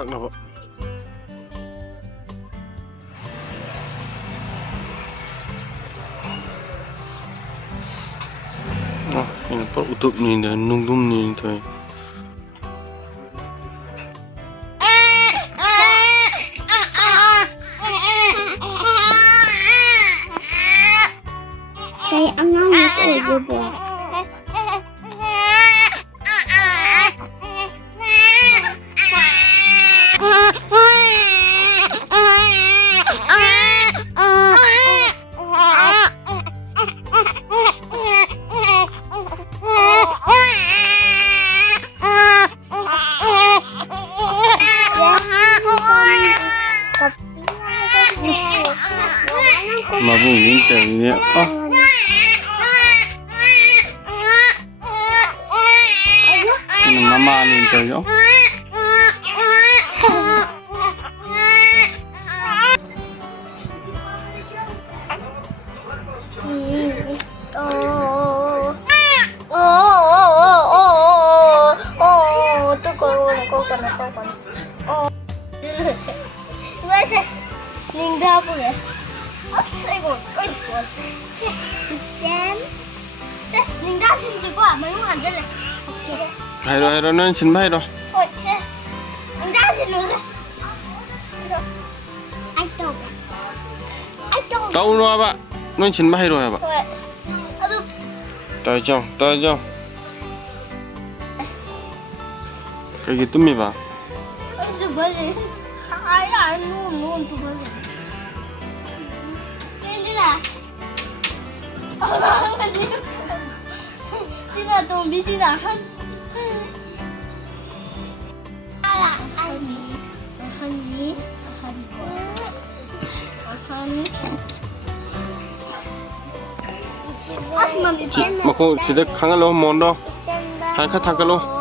ꯊꯛꯅꯕ 이거 또 우뚝니네 눅눅니 돼. Hey, I'm not a good boy. Mà vùng những trẻ nhẹ mama nên chơi nhóc Linda boleh. Asyik kau Jan. Linda sini juga, malu aja lah. Okay. hay rồi nên xin bay rồi. Linda sini luôn. Anh đâu? Đâu rồi bạn? Nên xin bay rồi bạn. Tới chưa? Cái gì tụi mình bà? Itu boleh. Ayah nun tu boleh. Ini lah. Orang tadi. Sini tu bisi dah kan. Alah, Hani. Mà cô chỉ được kháng alo món đâu. Hai khách thằng alo.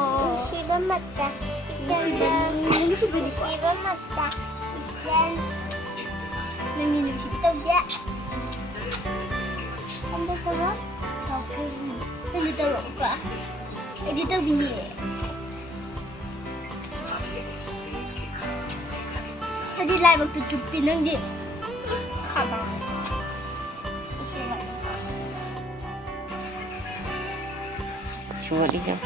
Tadi live waktu cupin nang di. Coba lihat.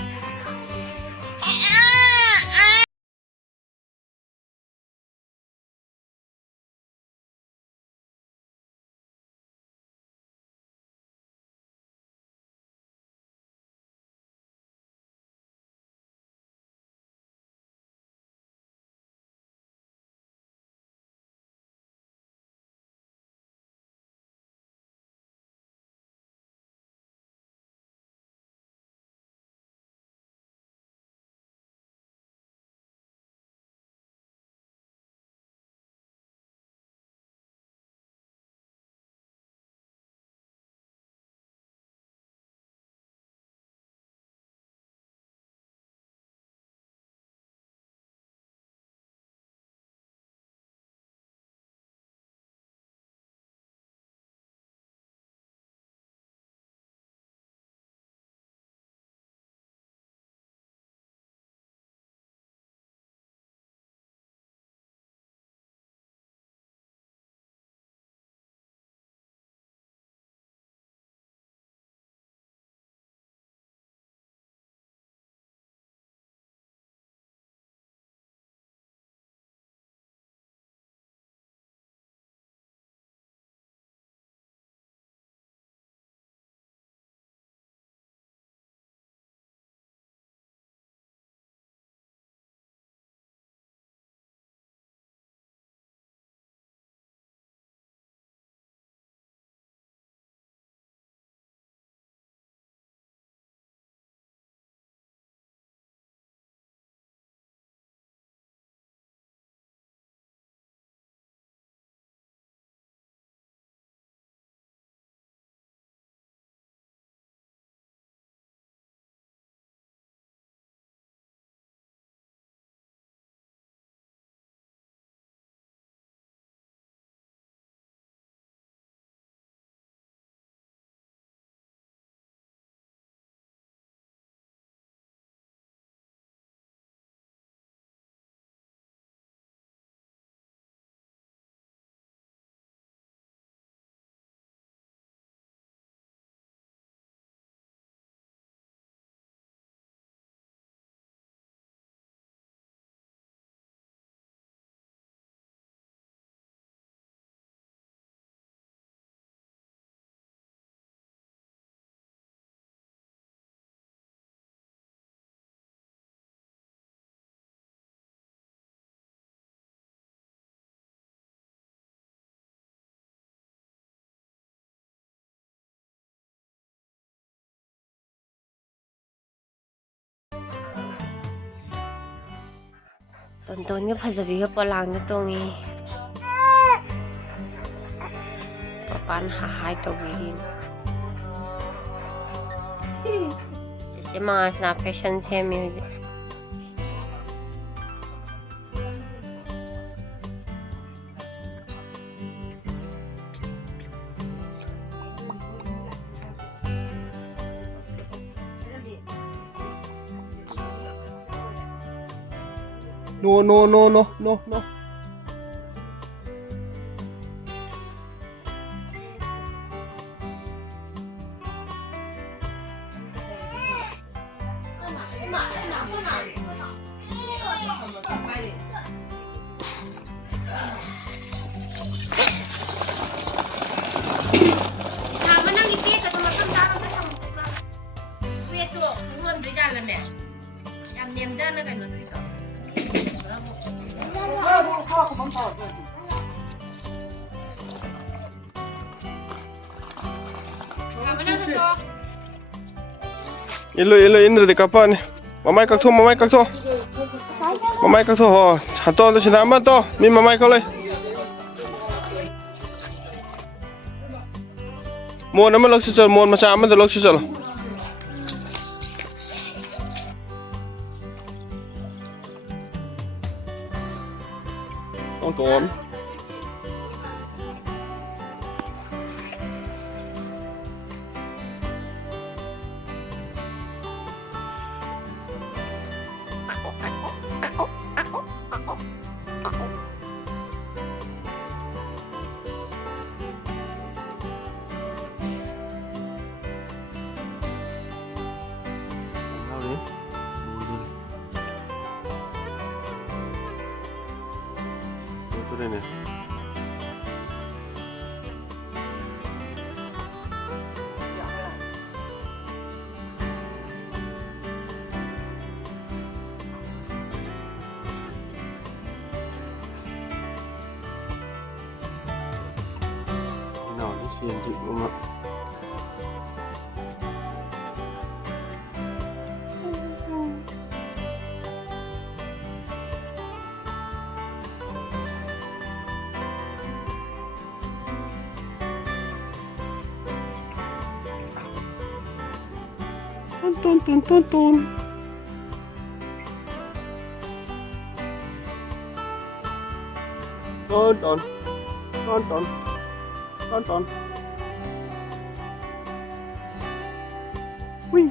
ꯇꯣꯟꯇꯣꯟꯒ ꯐꯖꯕꯤꯒ ꯄꯣꯂꯥꯡꯗ ꯇꯣꯡꯉꯤ ꯄꯄꯥꯅ ꯍꯥꯏ ꯇꯧꯕꯤꯔꯤꯅꯤ ꯁꯤ ꯃꯥꯁꯤꯅ fashion ꯁꯦꯝꯃꯤ ꯍꯧꯖꯤꯛ No, no, no, no, no, no. Ilo indra de kapa ni. Mamai kakso. Mamai kakso ho. Hato to sida ama to. Mi mamai kau lai. Mon ama lok si chal mon macha ama to lok si chal. Tonton. Đây nè. Nào nó xiên chịu không ạ? Tonton. Wih.